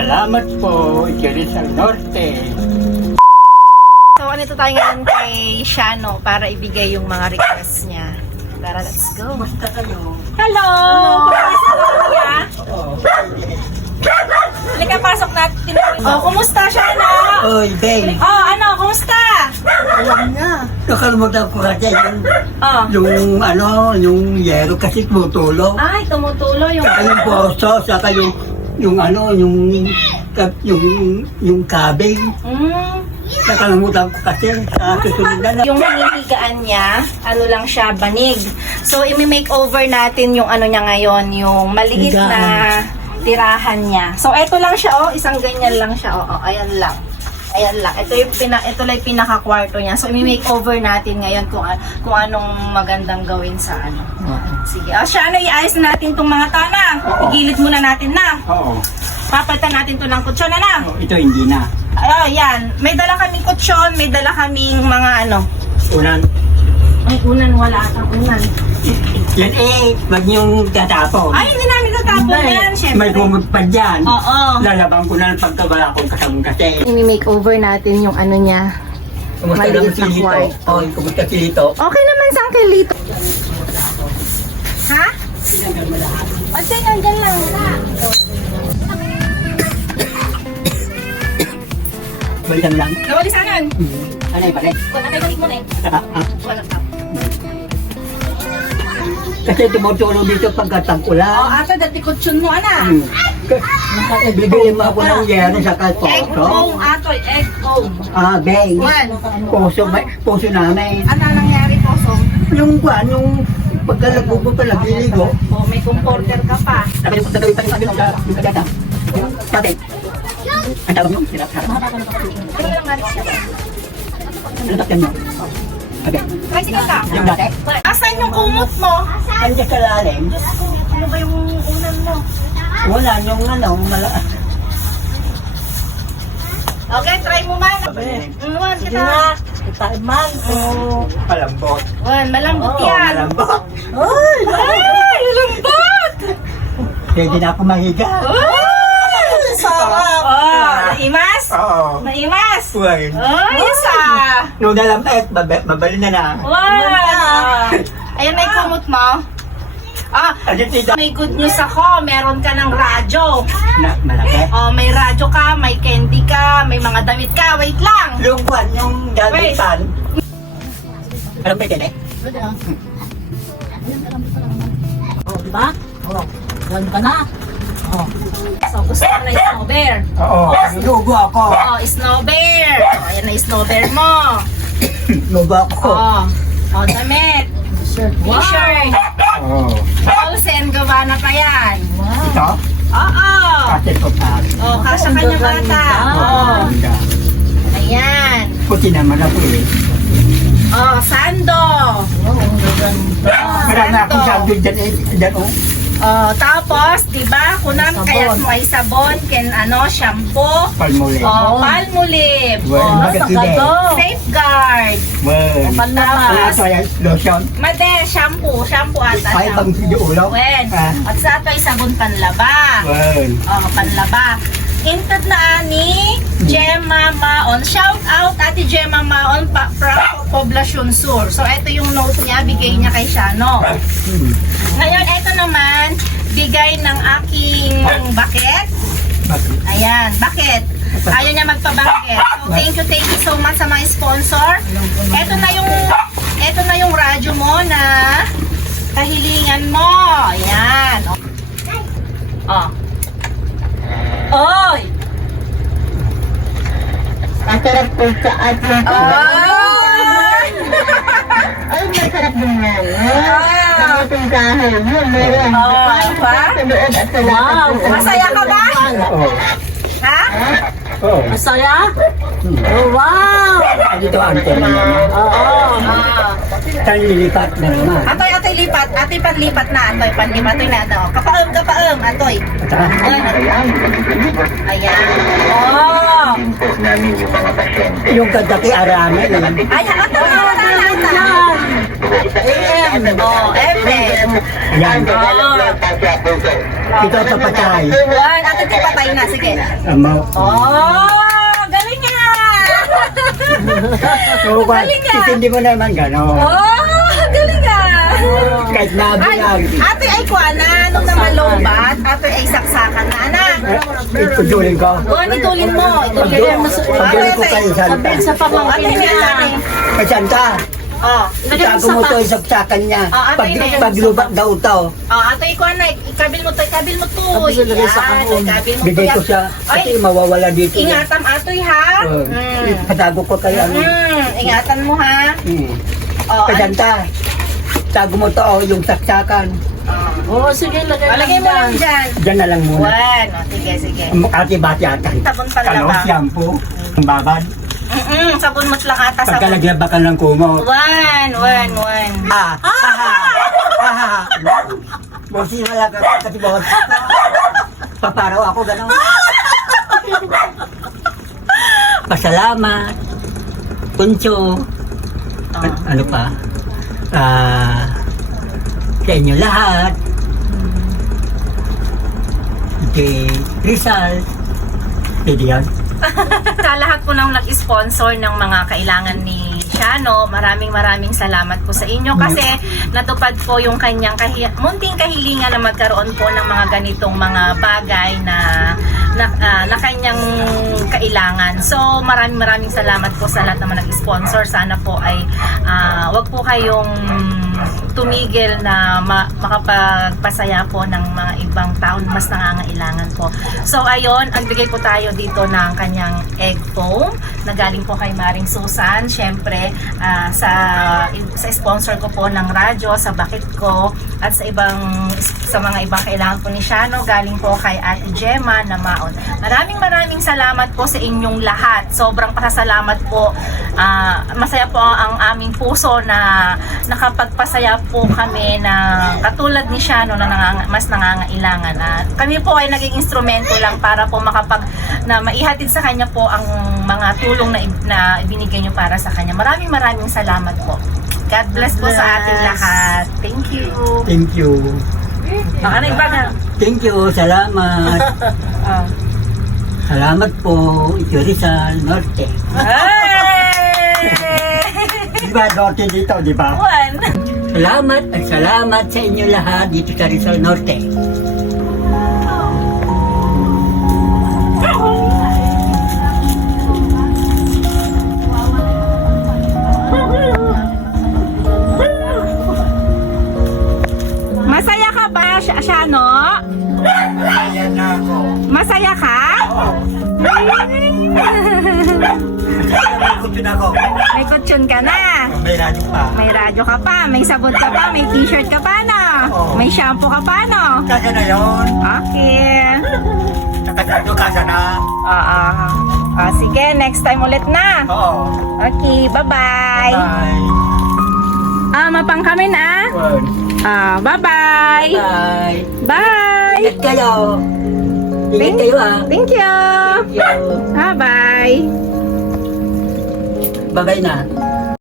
Salamat po, Jerizal Norte. So, andito tayo ngayon kay Shano para ibigay yung mga requests niya. Tara, let's go. Basta kayo. Hello! Kumusta Halika, pasok natin. Oh, kumusta, Shano? Oy, Beng. Oh, ano, kumusta? Alam na. Nakalimutan ko kasi yung, Oh. yung ano, yung yero kasi tumutulo. Ay, tumutulo yung... Saka yung poso, saka yung, yung ano, yung, yung, yung kabing. Mm, Nakalimutan ko kasi sa susunod na yung hinihigaan niya, ano lang siya, banig. So, imi-make over natin yung ano niya ngayon, yung maliit na tirahan niya. So, eto lang siya, oh. Isang ganyan lang siya, oh. oh ayan lang. Ayan lang. Ito yung pina, ito lang yung pinaka-kwarto niya. So, imi-make over natin ngayon kung, a- kung anong magandang gawin sa ano. Sige. Oh, siya, ano, iayos na natin tong mga tana. Igilid muna natin na. Oo. Papalitan natin to ng kutsyon na na. Oh, Ito hindi na. Oh, yan. May dala kaming kutsyon, may dala kaming mga ano. Unan. Ay, unan, wala atang unan. Yan eh, wag niyong tatapon. Ay, hindi namin tatapon yan, syempre. May bumot pa dyan. Oo. Lalabang ko na pagka wala akong kasama kasi. Ini-make over natin yung ano niya. Kumusta Maliit naman si na Lito? kwarto. Oy, kumusta si Lito? Okay naman sa Uncle Lito. Ha? Ate, nandyan lang. Balikan lang. Nawali sa akin. Hmm. Ano yung pare? Wala kayo balik mo na eh. Ah. Wala ka. Kasi tumutulong dito pagkatang Oh, ulan. ate, dati kutsyon mo, ana. Hmm. Bibili mo ako ng yero sa Egg kalposo. home, atoy, egg home. Ah. One. Puso, may, puso namin. Ano nangyari po, so? Yung kwan, yung pagkalago ko pala, biligo. Oh, may comporter ka pa. Sabi ko, sabi ko, sabi ko, yung kagata. Pati. Ang tawag nyo? Ano nga siya? Ano takyan nyo? Okay. Tricycle ka. Yung dati? Asan yung kumot mo? Andiyan sa lalim. Ano ba yung unan mo? Wala yung ano, mala... Okay, try mo man. Mm, Wan, kita. man. Oh, palambot. Wan, malambot Oh, yan. malambot. Ay, malambot. Pwede na ako mahiga. Ay, sarap. Oh, Oo. Naimas? Well, Ay, isa. nung nalampet, mab- mabali na na. Wow. Ayan, may kumot mo. Ah, Ano tita? may good news ako. Meron ka ng radyo. Na, malaki. Oh, may radyo ka, may candy ka, may mga damit ka. Wait lang. Yung kwan, yung Wait. dalitan. Alam ba yun eh? Oh, di ba? Oh, ganda ka na. Oh. So, gusto mo na snow bear. Oo, lugo ako. Oh, snow bear. Oh, ayan na snow bear mo. Lugo ako. Oh, oh damit. Shirt. T-shirt. Oo. Olsen, gawana pa yan. Wow. Ito? Oo. Kasi ko pa. Oh, kasya kanya bata. Oh, Ganda. ayan. Puti naman ako eh. Oh, sando. Oh, ang ganda. Marami akong sabi dyan eh. Dyan oh. Oh, tapos, di ba, kunam kaya mo ay sabon, ken ano, shampoo, Palmole. oh, palmolive, Well, oh, maganda din. safeguard, Well. Pa. ito yan? Lotion? made, shampoo, shampoo ata, Ay, pang sige ulo? Wen, Ah. at sa ito ay sabon panlaba. Well. Oh, panlaba. Hintad na ani Gemma Maon. Shout out Ate Gemma Maon pa, from Poblacion Sur. So, ito yung note niya, bigay niya kay Shano. Hmm. Ngayon, ito naman, bigay ng aking bucket. Ayan, bakit? Ayaw niya magpabanggit. So, thank you, thank you so much sa mga sponsor. Ito na yung, ito na yung radyo mo na kahilingan mo. Ayan. Oh. Oy! Masarap po sa atin. Oy! Ay, masarap din yan. Oh, Wow. Masaya ka ba? Ha? Masaya? Oh, wow! Dito ang naman. Oo. Ah. Tayo lilipat na naman. Atoy, atoy, lipat. Atoy, panlipat na. Atoy, panlipat. Atoy na, ano. Kapaam, kapaam. Atoy. Ayan. Ayan. Oh! Yung kadaki arami. eh. Ayan, atoy. Atoy, atoy. AM. Oh, FM. Yan. Oh. Ito papatay. One. Ate, di patay na. Sige. Ama. Oh, galing nga. So, Galing ka. hindi mo naman gano'n. Oh, galing nga. Kahit Ay, nabilag. ate ay kuana, nung naman lombat, ate ay saksakan na, anak. Itudurin ko. Oh, itulin mo, itulin mo. Pagdurin ko kayo sa sa pamangkin niya. ate. Kasanta. Oh, Itago mo to sa saksakan niya. Ah, Pag, ate, paglubat daw to. oh, ate ay kuana, ikabil mo to, ikabil mo to. Tapos ilagay sa Yan, kahon. ikabil mo to. Bigay ko yan. siya. Ay, Kasi mawawala dito. yan. ingatan atoy ha. Oh, Mm. Patago ko kayo. Ano. Mm, ingatan mo ha. Hmm. Oh, ano- Kasanta. Tago mo to oh, yung saksakan. oh. Oo, sige, lagay Oh, lagay mo lang dyan. Diyan na lang muna. One. Oh, sige, sige. Ate bati ata. Sabon pala Kalo, ba? shampoo. Ang babad. Mm-mm, sabon mo lang ata. Sabon. Pagkalagyabakan ng kumot. One, one, one. Ah! Haha! Haha! Bosi wala ka kasi boss. Paparaw ako gano'n. Pasalamat. Kuncho. An- ano pa? Ah, sa inyo lahat. Di Rizal. Pwede yan. sa lahat po nang nag-sponsor ng mga kailangan ni Shano, maraming maraming salamat po sa inyo kasi natupad po yung kanyang kahi munting kahilingan na magkaroon po ng mga ganitong mga bagay na na, ah, na kanyang kailangan. So maraming maraming salamat po sa lahat ng mga nag-sponsor. Sana po ay ah, wag po kayong tumigil na ma- makapagpasaya po ng ibang tao na mas nangangailangan po. So ayun, nagbigay po tayo dito ng kanyang egg foam na galing po kay Maring Susan. Siyempre, ah, sa sa sponsor ko po ng radyo, sa bakit ko at sa ibang sa mga ibang kailangan po ni Shano, galing po kay Ate Gemma na maon. Maraming maraming salamat po sa inyong lahat. Sobrang pasasalamat po. Ah, masaya po ang aming puso na nakapagpasaya po kami na katulad ni Shano na nangang, mas nangangailangan. At kami po ay naging instrumento lang para po makapag na maihatid sa kanya po ang mga tulong na, na ibinigay niyo para sa kanya. Maraming maraming salamat po. God bless po sa ating lahat. Thank you. Thank you. Baka na iba na. Thank you. Salamat. Ah. Salamat po. Ito Rizal Norte. Hey! Di ba Norte dito, di ba? One. Salamat at salamat sa inyo lahat dito sa Rizal Norte. Kutin ako. May kutsyon ka na. May radyo pa. May radyo ka pa, may sabon ka pa, may t-shirt ka pa, no? Oo. May shampoo ka pa, no? Kasa na yun. Okay. Nakasado kasa na. Oo. Ah, sige, next time ulit na. Oo. Okay, bye-bye. Bye. Ah, mapang kami na. Good. Ah, bye-bye. Bye. Bye. Ingat kayo. Ingat kayo ah. Thank you. Thank you. Ah, bye. Bye-bye na.